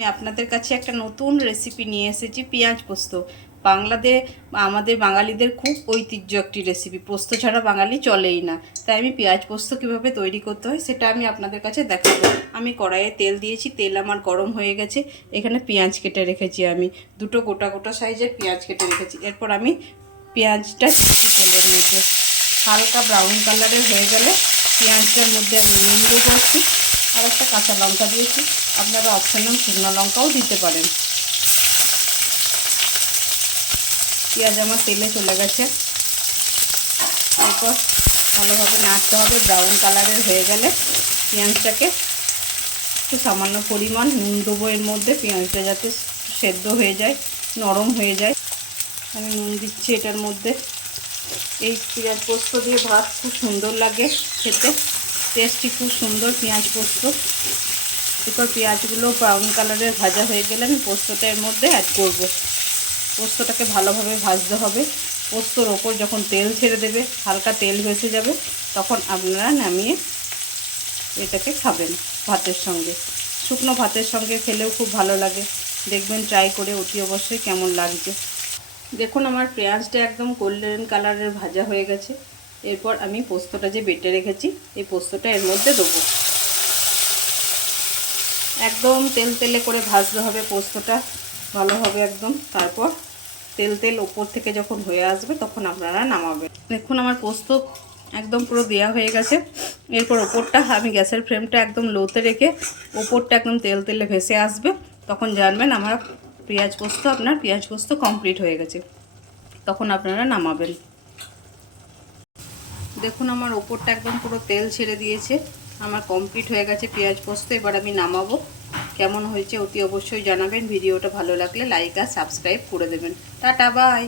আমি আপনাদের কাছে একটা নতুন রেসিপি নিয়ে এসেছি, পেঁয়াজ পোস্ত। বাংলাদেশ আমাদের বাঙালিদের খুব ঐতিহ্য একটি রেসিপি পোস্ত ছাড়া বাঙালি চলেই না। তাই আমি পেঁয়াজ পোস্ত কীভাবে তৈরি করতে হয় সেটা আমি আপনাদের কাছে দেখাবো। আমি কড়াইয়ে তেল দিয়েছি, তেল আমার গরম হয়ে গেছে। এখানে পেঁয়াজ কেটে রেখেছি আমি। দুটো গোটা গোটা সাইজের পেঁয়াজ কেটে রেখেছি। এরপর আমি পেঁয়াজটা তেলের মধ্যে। হালকা ব্রাউন কালারের হয়ে গেলে পেঁয়াজটার মধ্যে আমি আর একটা কাঁচা লঙ্কা দিয়েছি। আপনারা অপশনাল শুকনো লঙ্কাও দিতে পারেন। পেঁয়াজ আমার তেলে চলে গেছে। এরপর ভালোভাবে নাড়তে হবে। ব্রাউন কালারের হয়ে গেলে পেঁয়াজটাকে একটু সামান্য পরিমাণ নুন দেবো এর মধ্যে। পেঁয়াজটা যাতে সেদ্ধ হয়ে যায়, নরম হয়ে যায়। আমি নুন দিচ্ছি এটার মধ্যে। এই পেঁয়াজ পোস্ত দিয়ে ভাত খুব সুন্দর লাগে খেতে। টেস্টি, খুব সুন্দর পেঁয়াজ পোস্ত। এরপর পেঁয়াজগুলো ব্রাউন কালারের ভাজা হয়ে গেলে আমি পোস্তটা এর মধ্যে অ্যাড করব। পোস্তটাকে ভালোভাবে ভাজতে হবে। পোস্তর ওপর যখন তেল ছেড়ে দেবে, হালকা তেল ভেসে যাবে, তখন আপনারা নামিয়ে এটাকে খাবেন ভাতের সঙ্গে। শুকনো ভাতের সঙ্গে খেলেও খুব ভালো লাগে। দেখবেন ট্রাই করে অতি অবশ্যই কেমন লাগছে। দেখুন আমার পেঁয়াজটা একদম গোল্ডেন কালারের ভাজা হয়ে গেছে। এরপর আমি পোস্তটা যে বেটে রেখেছি, এই পোস্তটা এর মধ্যে দেবো। একদম তেল তেলে করে ভাজতে হবে পোস্তটা, ভালো হবে একদম। তারপর তেল তেল ওপর থেকে যখন হয়ে আসবে তখন আপনারা নামাবেন। দেখুন আমার পোস্ত একদম পুরো দেওয়া হয়ে গেছে। এরপর ওপরটা আমি গ্যাসের ফ্লেমটা একদম লোতে রেখে ওপরটা একদম তেল তেলে ভেসে আসবে। তখন জানবেন আমার পেঁয়াজ পোস্ত, আপনার পেঁয়াজ পোস্ত কমপ্লিট হয়ে গেছে। তখন আপনারা নামাবেন। দেখুন, আমার ওপরটা একদম পুরো তেল ছেড়ে দিয়েছে। আমার কমপ্লিট হয়ে গেছে পেঁয়াজ পোস্ত। এবার আমি নামাবো। কেমন হয়েছে অতি অবশ্যই জানাবেন। ভিডিওটা ভালো লাগলে লাইক আর সাবস্ক্রাইব করে দেবেন। Tata by